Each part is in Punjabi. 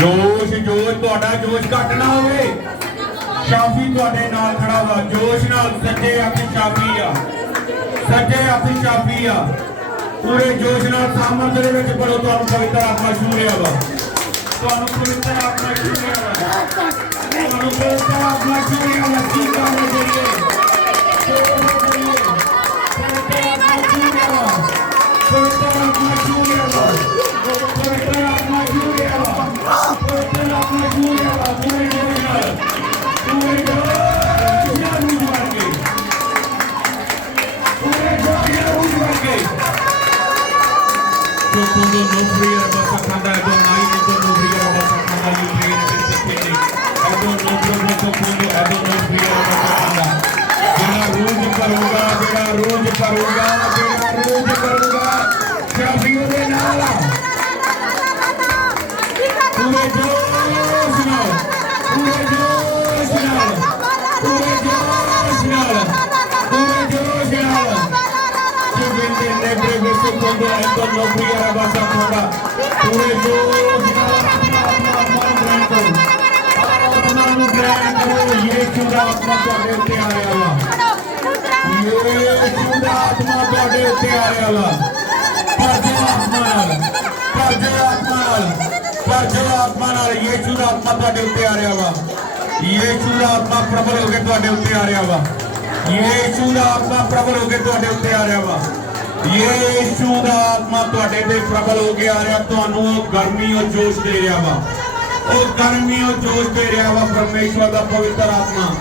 ਜੋਸ਼ ਜੋਸ਼, ਤੁਹਾਡਾ ਜੋਸ਼ ਘੱਟ ਨਾ ਹੋਵੇ। ਸ਼ਾਫੀ ਤੁਹਾਡੇ ਨਾਲ ਖੜਾ ਵਾ। ਜੋਸ਼ ਨਾਲ ਸੱਜੇ ਹੱਥ ਸ਼ਾਫੀ ਆ। ਸੱਜੇ ਹੱਥ ਸ਼ਾਫੀ ਆ। ਪੂਰੇ ਜੋਸ਼ ਨਾਲ ਸਾਮਰਥ ਦੇ ਵਿੱਚ ਪੜੋ, ਤੁਹਾਨੂੰ ਪਵਿੱਤਰ ਆਤਮਾ ਛੂ ਵਾ। ਤੁਹਾਨੂੰ ਪਵਿੱਤਰ ਆਤਮਾ ਛੂ ਵਾ। ਤੁਹਾਨੂੰ ਪਵਿੱਤਰ ਆਤਮਾ ਛੂ ਵਾ। ਕੀ ਕੰਮ ਹੈ آت آتما یشو آتما تک آ رہا وا یشو آتما پربل ہو گیا تک آ رہا وا یشو آتما پربل ہو کے ترتے آ رہا وا ਯੇਸ਼ੂ ਦਾ ਆਤਮਾ ਤੁਹਾਡੇ ਤੇ ਪ੍ਰਬਲ ਹੋ ਕੇ ਆ ਰਿਹਾ। ਤੁਹਾਨੂੰ ਉਹ ਗਰਮੀ ਉਹ ਜੋਸ਼ ਦੇ ਰਿਹਾ ਵਾ। ਉਹ ਗਰਮੀ ਉਹ ਜੋਸ਼ ਦੇ ਰਿਹਾ ਵਾ। ਪਰਮੇਸ਼ਵਰ ਦਾ ਪਵਿੱਤਰ ਆਤਮਾ।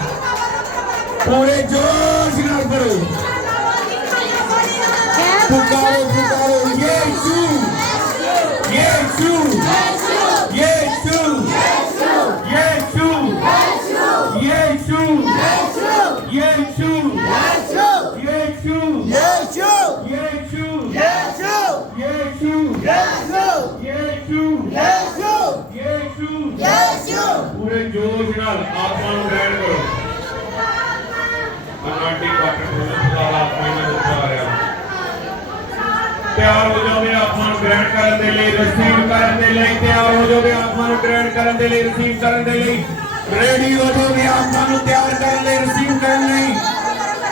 ਪੂਰੇ ਜੋਸ਼ ਨਾਲ ਕਰੋ ਪੁਕਾਰੋ ਪੁਕਾਰੋ ਜੋਸ਼ ਨਾਲ ਆਤਮਾ ਨੂੰ ਗ੍ਰਹਿਣ ਕਰੋ। ਅਨਾਟੀ ਪਾਟਣ ਨੂੰ ਸਾਰਾ ਆਤਮਾ ਨੂੰ ਦਿੱਤਾ ਰਿਹਾ। ਤਿਆਰ ਹੋ ਜਾਵੇ ਆਤਮਾ ਨੂੰ ਗ੍ਰਹਿਣ ਕਰਨ ਦੇ ਲਈ ਰਿਸੀਵ ਕਰਨ ਦੇ ਲਈ, ਤਿਆਰ ਹੋ ਜਾਵੇ ਆਤਮਾ ਨੂੰ ਗ੍ਰਹਿਣ ਕਰਨ ਦੇ ਲਈ ਰਿਸੀਵ ਕਰਨ ਦੇ ਲਈ। ਰੈਡੀ ਹੋ ਜਾਵੇ ਆਤਮਾ ਨੂੰ ਤਿਆਰ ਕਰਨ ਲਈ ਰਿਸੀਵ ਕਰਨ ਲਈ।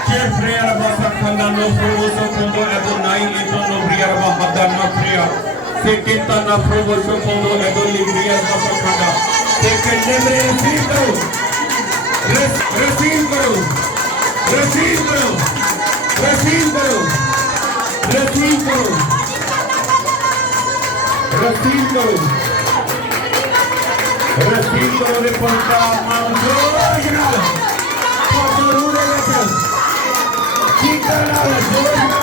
ਜੇ ਪ੍ਰੇਅਰ ਵਾਸਕ ਖੰਦਾਨੋ ਪ੍ਰੋਵੋਸੋ ਖੰਦੋ ਐਦੋ ਨਾਈ ਇਤੋ ਨੋ ਪ੍ਰੇਅਰ ਵਾ ਹੱਦਾ ਨਾ ਪ੍ਰੇਅਰ ਸੇ ਕਿਤਾ ਨਾ ਪ੍ਰੋਵੋਸੋ ਖੰਦੋ ਐਦੋ ਲਿਬਰੀਆ ਵਾਸਕ ਖੰਦਾ De Portal Mandro, Portal Mandro, Portal Mandro, Portal Mandro, Portal Mandro, Portal Mandro, Portal Mandro, Portal Mandro,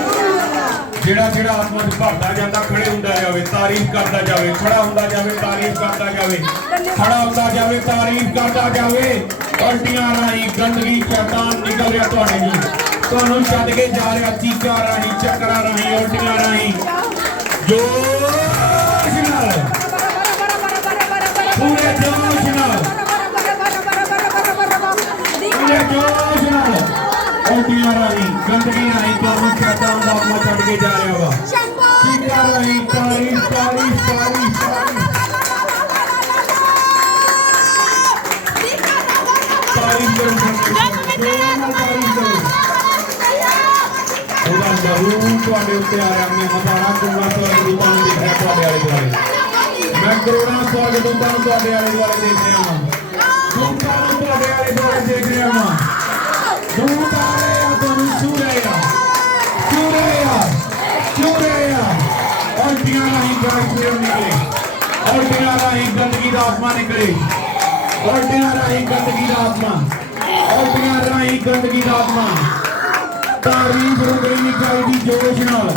ਜਿਹੜਾ ਜਿਹੜਾ ਆਤਮਾ ਚ ਭਰਦਾ ਜਾਂਦਾ, ਖੜੇ ਹੁੰਦਾ ਜਾਵੇ, ਤਾਰੀਫ ਕਰਦਾ ਜਾਵੇ, ਖੜਾ ਹੁੰਦਾ ਜਾਵੇ, ਤਾਰੀਫ ਕਰਦਾ ਜਾਵੇ, ਖੜਾ ਹੁੰਦਾ ਜਾਵੇ, ਤਾਰੀਫ ਕਰਦਾ ਜਾਵੇ। ਉਲਟੀਆਂ ਰਾਹੀਂ ਗੰਦਗੀ, ਸ਼ੈਤਾਨ ਨਿਕਲ ਰਿਹਾ ਤੁਹਾਡੇ ਜੀ ਤੁਹਾਨੂੰ ਛੱਡ ਕੇ ਜਾ ਰਿਹਾ ਚੀਕਾਂ ਰਾਹੀਂ, ਚੱਕਰਾਂ ਰਾਹੀਂ, ਉਲਟੀਆਂ ਰਾਹੀਂ। ਜੋਸ਼ ਨਾਲ। ਪੂਰੇ ਜੋਸ਼ ਨਾਲ। ਪੂਰੇ ਜੋਸ਼ ਨਾਲ। ਉਲਟੀਆਂ ਰਾਹੀਂ। ಗಂಟೆಯ ಐದು ಶತಮಾನ ಮಾತಾಡಿಗೆ ಜಾರಿಯವ ಸಿಕ್ಕಾರ ಇಂತಾರಿ ಇಂತಾರಿ ಇಂತಾರಿ Udah jauh tuan di yang mengatakan kumpulan suara kedutaan di kereta di hari ini. Mengkurungan suara kedutaan tuan di hari ini. Kumpulan suara di hari ini. ਆਤਮਾ ਨਿਕਲੇ ਉਲਟੀਆਂ ਰਾਹੀਂ ਗੰਦਗੀ ਦਾ ਆਤਮਾ ਉਲਟੀਆਂ ਰਾਹੀਂ ਗੰਦਗੀ ਦਾ ਆਤਮਾ। ਤਾਰੀਫ ਰੁਕਣੀ ਚਾਹੀਦੀ ਜੋਸ਼ ਨਾਲ।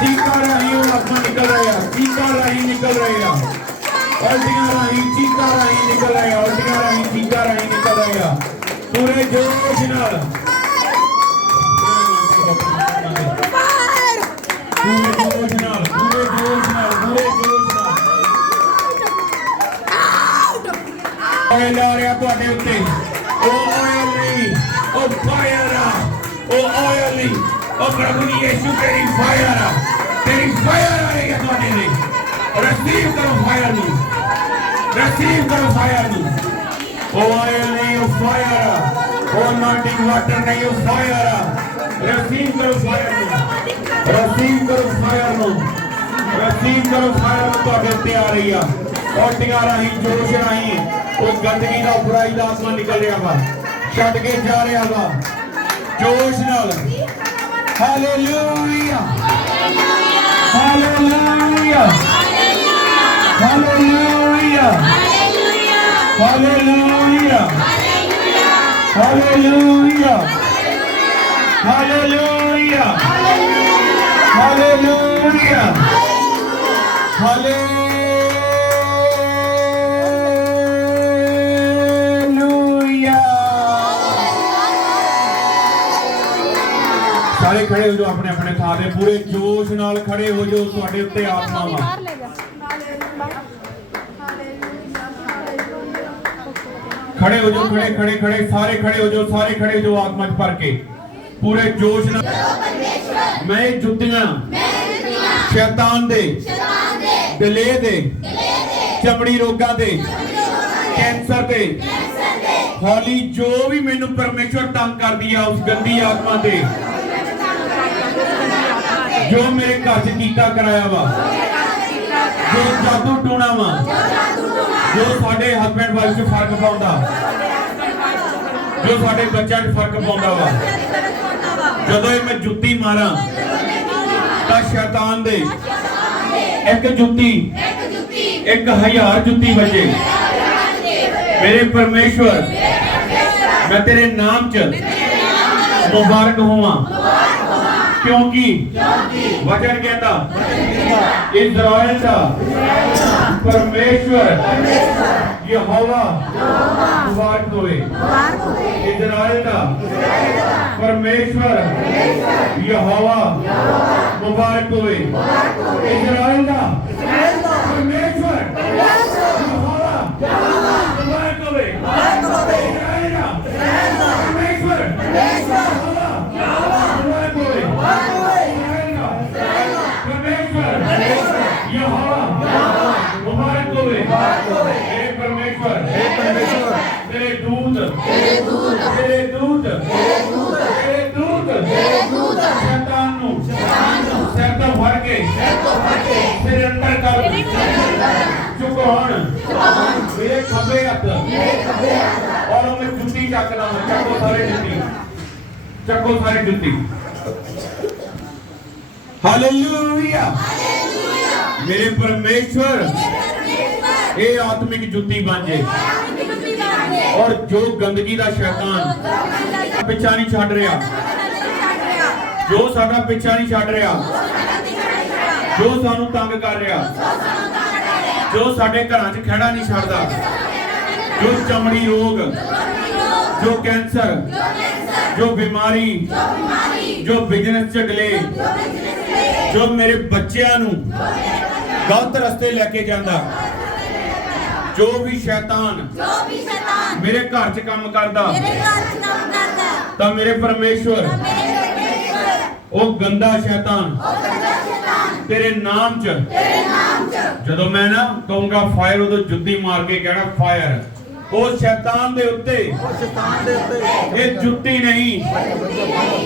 ਚੀਕਾਂ ਰਾਹੀਂ ਉਹ ਆਤਮਾ ਨਿਕਲ ਰਹੇ ਚੀਕਾਂ ਰਾਹੀਂ ਨਿਕਲ ਰਹੇ ਆ ਉਲਟੀਆਂ ਰਾਹੀਂ ਚੀਕਾਂ ਰਾਹੀਂ ਨਿਕਲ ਰਹੇ ਆ ਉਲਟੀਆਂ ਰਾਹੀਂ ਚੀਕਾਂ ਰਾਹੀਂ ਨਿਕਲ ਰਹੇ ਆ ਪੂਰੇ ਜੋਸ਼ ਨਾਲ। ਪੂਰੇ ਜੋਸ਼ ਨਾਲ ਪੂਰੇ ਜੋਸ਼ ਨਾਲ ਪੂਰੇ ਜੋਸ਼ ਨਾਲ ਆਇਲ ਆ ਰਿਹਾ ਤੁਹਾਡੇ ਉੱਤੇ। ਉਹ ਆਇਲ ਨਹੀਂ, ਉਹ ਫਾਇਰ ਆ। ਉਹ ਆਇਲ ਨਹੀਂ, ਉਹ ਪ੍ਰਭੂ ਦੀ ਯੇਸ਼ੂ, ਤੇਰੀ ਫਾਇਰ ਆ। ਤੇਰੀ ਫਾਇਰ ਆ ਰਹੀ ਹੈ ਤੁਹਾਡੇ ਲਈ। ਰਸੀਵ ਕਰੋ ਫਾਇਰ ਨੂੰ। ਰਸੀਵ ਕਰੋ ਫਾਇਰ ਨੂੰ। ਉਹ ਆਇਲ ਨਹੀਂ, ਉਹ ਫਾਇਰ ਆ। ਉਹ ਅਨੋਇੰਟਿੰਗ ਵਾਟਰ ਨਹੀਂ, ਉਹ ਫਾਇਰ ਆ। ਰਸੀਵ ਕਰੋ ਫਾਇਰ ਨੂੰ। ਰਸੀਵ ਕਰੋ ਫਾਇਰ ਨੂੰ। ਰਸੀਵ ਕਰੋ ਫਾਇਰ ਤੁਹਾਡੇ ਉੱਤੇ ਆ ਰਹੀ ਆ। ਔਟੀਆਂ ਰਾਹੀਂ, ਜੋਸ਼ ਰਾਹੀਂ ਉਹ ਗੰਦਗੀ ਦਾ, ਬੁਰਾਈ ਦਾ ਆਸਮਾਨ ਨਿਕਲ ਰਿਹਾ ਵਾ। ਛੱਡ ਕੇ ਜਾ ਰਿਹਾ ਵਾ। ਜੋਸ਼ ਨਾਲ। Hallelujah hallelujah hallelujah hallelujah hallelujah hallelujah hallelujah hallelujah ਸਾਰੇ ਖੜੇ ਹੋ ਜਾਓ ਆਪਣੇ ਆਪਣੇ ਥਾਂ ਤੇ ਪੂਰੇ ਜੋਸ਼ ਨਾਲ ਖੜੇ ਹੋ ਜਾਓ ਤੁਹਾਡੇ ਉੱਤੇ ਆਤਮਾਵਾਂ। ਜਾ। ਖੜੇ ਹੋ ਜਾਓ ਖੜੇ ਖੜੇ ਖੜੇ ਸਾਰੇ ਖੜੇ ਹੋ ਜਾਓ ਸਾਰੇ ਖੜੇ ਹੋ ਜਾਓ ਆਤਮਾ ਚ ਭਰ ਕੇ। ਪੂਰੇ ਜੋਸ਼ ਨਾਲ। ਮੈਂ ਜੁੱਤੀਆਂ ਸ਼ੈਤਾਨ ਦੇ ਦਿਲੇ ਦੇ। ਚਮੜੀ ਰੋਗਾਂ ਦੇ। ਕੈਂਸਰ ਦੇ। ਹੌਲੀ ਜੋ ਵੀ ਮੈਨੂੰ ਪਰਮੇਸ਼ਵਰ ਤੰਗ ਕਰਦੀ ਆ ਉਸ ਗੰਦੀ ਆਤਮਾ ਤੇ ਜੋ ਮੇਰੇ ਘਰ 'ਚ ਕੀਤਾ ਕਰਾਇਆ ਵਾ ਜੋ ਜਾਦੂ ਟੂਣਾ ਵਾ ਜੋ ਸਾਡੇ ਹਸਬੰਡ ਵਾਈਫ 'ਚ ਫ਼ਰਕ ਪਾਉਂਦਾ ਜੋ ਸਾਡੇ ਬੱਚਿਆਂ 'ਚ ਫ਼ਰਕ ਪਾਉਂਦਾ ਵਾ। ਜਦੋਂ ਇਹ ਮੈਂ ਜੁੱਤੀ ਮਾਰਾਂ ਤਾਂ ਸ਼ੈਤਾਨ ਦੇ ਇੱਕ ਜੁੱਤੀ ਇੱਕ ਹਜ਼ਾਰ ਜੁੱਤੀ ਵਜੇ। ਮੇਰੇ ਪਰਮੇਸ਼ਵਰ ਮੈਂ ਤੇਰੇ ਨਾਮ 'ਚ ਮੁਬਾਰਕ ਹੋਵਾਂ। کیوں کی وجن کہتا اسرائیل دا پرمیشور یہوہ مبارک اسرائیل دا پرمیشور یہوہ مبارک ہوئے اسرائیل دا ਤੋਂ ਫੜ ਕੇ ਸਿਰ ਤੋਂ ਫੜ ਕੇ ਸਿਰ ਅੰਦਰ ਕਰ। ਝੁਕਾਉਣ ਮੇਰੇ ਖੱਬੇ ਹੱਥ ਮੇਰੇ ਖੱਬੇ ਹੱਥ। ਔਰ ਮੈਂ ਜੁੱਤੀ ਚੱਕਦਾ ਮੈਂ ਚੱਕੋ ਸਾਰੇ ਜੁੱਤੀ। ਚੱਕੋ ਸਾਰੇ ਜੁੱਤੀ। ਹਾਲੇਲੂਇਆ ਮੇਰੇ ਪਰਮੇਸ਼ਵਰ, ਇਹ ਆਤਮਿਕ ਜੁੱਤੀ ਬਣ ਜੇ ਔਰ ਜੋ ਗੰਦਗੀ ਦਾ ਸ਼ੈਤਾਨ ਪਿੱਛਾ ਨਹੀਂ ਛੱਡ ਰਿਹਾ। ਜੋ ਸਾਡਾ ਪਿੱਛਾ ਨਹੀਂ ਛੱਡ ਰਿਹਾ। ਜੋ ਸਾਨੂੰ ਤੰਗ ਕਰ ਰਿਹਾ, ਜੋ ਸਾਡੇ ਘਰਾਂ 'ਚ ਖੜਾ ਨਹੀਂ ਛੱਡਦਾ, ਜੋ ਚਮੜੀ ਰੋਗ, ਜੋ ਕੈਂਸਰ, ਜੋ ਬਿਮਾਰੀ, ਜੋ ਬਿਜ਼ਨਸ 'ਚ ਡਿਲੇ, ਜੋ ਮੇਰੇ ਬੱਚਿਆਂ ਨੂੰ ਗਲਤ ਰਸਤੇ ਲੈ ਕੇ ਜਾਂਦਾ, ਜੋ ਵੀ ਸ਼ੈਤਾਨ ਜੋ ਵੀ ਸ਼ੈਤਾਨ ਮੇਰੇ ਘਰ 'ਚ ਕੰਮ ਕਰਦਾ ਮੇਰੇ ਘਰ ਚ ਕੰਮ ਕਰਦਾ ਤਾਂ ਮੇਰੇ ਪਰਮੇਸ਼ਵਰ ਉਹ ਗੰਦਾ ਸ਼ੈਤਾਨ ਉਹ ਗੰਦਾ ਸ਼ੈਤਾਨ ਤੇਰੇ ਨਾਮ 'ਚ। ਤੇਰੇ ਨਾਮ ਚ। ਜਦੋਂ ਮੈਂ ਨਾ ਕਹੂੰਗਾ ਫਾਇਰ ਉਦੋਂ ਜੁੱਤੀ ਮਾਰ ਕੇ ਕਹਿਣਾ ਫਾਇਰ। ਉਹ ਸ਼ੈਤਾਨ ਦੇ ਉੱਤੇ। ਇਹ ਜੁੱਤੀ ਨਹੀਂ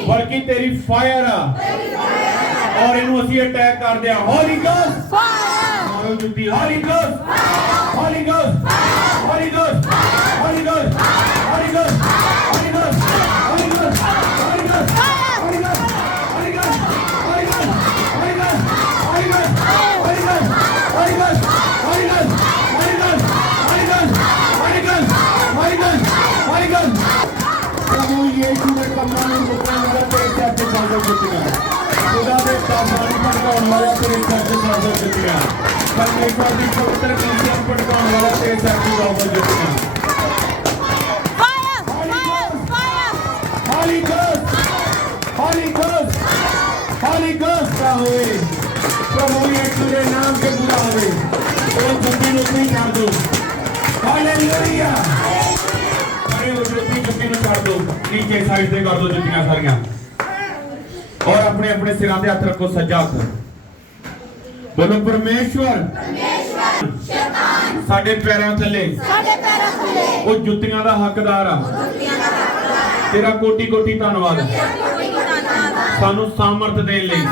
ਬਲਕਿ ਤੇਰੀ ਫਾਇਰ ਆ। ਔਰ ਇਹਨੂੰ ਅਸੀਂ ਅਟੈਕ ਕਰਦੇ ਆ ਹੋਲੀ ਗੋਸਟ ਫਾਇਰ! ਮਾਰੋ ਜੁੱਤੀ। Holy ghost holy ghost holy ghost holy ghost holy ghost ਜੋਤੀਆਂ Fatehgarh ਦੀ ਪਵਿੱਤਰ ਕੰਸਾਂ ਪਟਕਾਉਣ ਵਾਲਾ ਤੇ ਸਾਡੀ ਬਾਬਾ ਜੋਤੀਆਂ ਹਾਲੀ ਗੋਸ ਹਾਲੀ ਗੋਸ ਹਾਲੀ ਗੋਸ ਦਾ ਹੋਏ ਪ੍ਰਭੂ ਯਿਸੂ ਦੇ ਨਾਮ ਤੇ ਬੁਰਾ ਹੋਵੇ। ਉਹ ਜੁੱਤੀ ਨੂੰ ਨਹੀਂ ਕਰ ਦੋ ਹਾਲੇਲੂਇਆ ਸਾਰੇ ਉਹ ਜੁੱਤੀ ਜੁੱਤੀ ਨੂੰ ਕਰ ਦੋ ਨੀਚੇ ਸਾਈਡ ਤੇ ਕਰ ਦੋ ਜੁੱਤੀਆਂ ਸਾਰੀਆਂ। ਔਰ ਆਪਣੇ ਆਪਣੇ ਸਿਰਾਂ ਤੇ ਹੱਥ ਰੱਖੋ ਸੱਜਾ ਹੱਥ। ਬੋਲੋ ਪਰਮੇਸ਼ਵਰ ਸਾਡੇ ਪੈਰਾਂ ਥੱਲੇ ਸਾਡੇ ਪੈਰਾਂ ਥੱਲੇ ਉਹ ਜੁੱਤੀਆਂ ਦਾ ਹੱਕਦਾਰ ਆ ਤੇਰਾ ਕੋਟੀ ਕੋਟੀ ਧੰਨਵਾਦ ਸਾਨੂੰ ਸਾਮਰਥ ਦੇਣ ਲਈ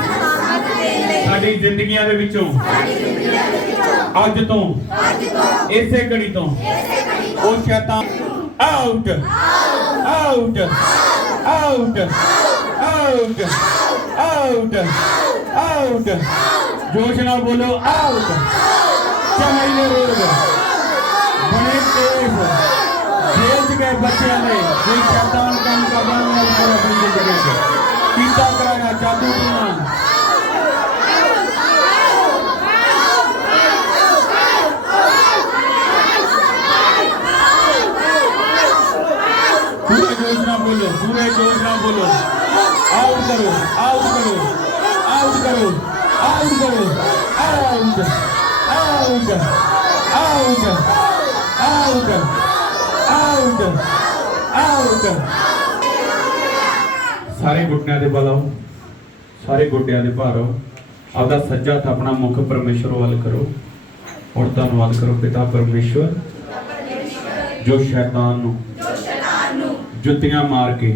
ਸਾਡੀ ਜ਼ਿੰਦਗੀਆਂ ਦੇ ਵਿੱਚੋਂ ਅੱਜ ਤੋਂ ਇਸੇ ਘੜੀ ਤੋਂ ਉਹ ਸ਼ੈਤਾਨ out out out out out out ਜੋਸ਼ ਨਾਲ ਬੋਲੋ ਆਊਟ ਚਾਹੀਏ ਰੋਗ ਬਣੇ ਕੇਸ। ਜੇਲ੍ਹ 'ਚ ਗਏ ਬੱਚਿਆਂ ਨੇ ਜੇ ਸ਼ੈਤਾਨ ਕੰਮ ਕਰਦਾ, ਉਹਨਾਂ ਨੂੰ ਆਪਣੀ ਜ਼ਿੰਦਗੀ 'ਚ ਕੀਤਾ ਕਰਾਇਆ ਜਾਦੂ ਟੂਣਾ ਪੂਰੇ ਜੋਸ਼ ਨਾਲ ਬੋਲੋ, ਪੂਰੇ ਜੋਸ਼ ਨਾਲ ਬੋਲੋ। ਆਊਟ ਕਰੋ ਆਊਟ ਕਰੋ ਆਊਟ ਕਰੋ। ਆਊਟ ਕਰੋ out out out out out ਸਾਰੇ ਗੁੱਟਿਆਂ ਦੇ ਬਲਾਓ ਸਾਰੇ ਗੁੱਟਿਆਂ ਦੇ ਭਾਰੋ ਆਪਦਾ ਸੱਜਾ ਹੱਥ ਆਪਣਾ ਮੁਖ ਪਰਮੇਸ਼ਰ ਵੱਲ ਕਰੋ। ਔਰ ਧੰਨਵਾਦ ਕਰੋ ਪਿਤਾ ਪਰਮੇਸ਼ਰ ਜੋ ਸ਼ੈਤਾਨ ਨੂੰ ਜੁੱਤੀਆਂ ਮਾਰ ਕੇ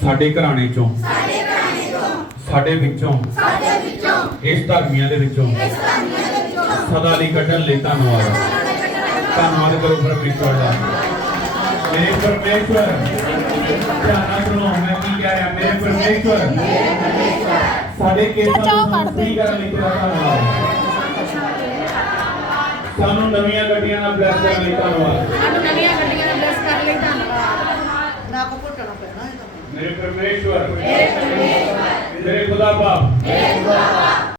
ਸਾਡੇ ਘਰਾਣੇ ਚੋਂ, ਸਾਡੇ ਵਿੱਚੋਂ ਇਸ ਧਰਮੀਆਂ ਦੇ ਵਿੱਚੋਂ ਸਦਾ ਲਈ ਕੱਢਣ ਲਈ ਧੰਨਵਾਦ। ਧੰਨਵਾਦ। ਕਰੋ ਪਰਮੇਸ਼ਵਰ ਦਾ। ਮੇਰੇ ਪਰਮੇਸ਼ਵਰ ਧਿਆਨ ਨਾਲ ਸੁਣੋ ਮੈਂ ਕੀ ਕਹਿ ਰਿਹਾ? ਮੇਰੇ ਪਰਮੇਸ਼ਵਰ ਸਾਡੇ ਕੇਸਾਂ ਨੂੰ ਫ੍ਰੀ ਕਰਨ ਲਈ ਤੇਰਾ ਧੰਨਵਾਦ। ਸਾਨੂੰ ਨਵੀਆਂ ਗੱਡੀਆਂ ਨਾਲ ਬਲੈਸ ਕਰਨ ਲਈ ਧੰਨਵਾਦ। ਸਾਨੂੰ ਨਵੀਆਂ ਗੱਡੀਆਂ ਦਾ ਬਲੈਸ ਕਰਨ ਲਈ ਧੰਨਵਾਦ। ਨਾ ਕੋ ਘੁੱਟਣਾ ਪੈਣਾ ਇਹ ਤਾਂ। ਮੇਰੇ ਪਰਮੇਸ਼ਵਰ ਮੇਰੇ ਖੁਦਾ ਬਾਪ।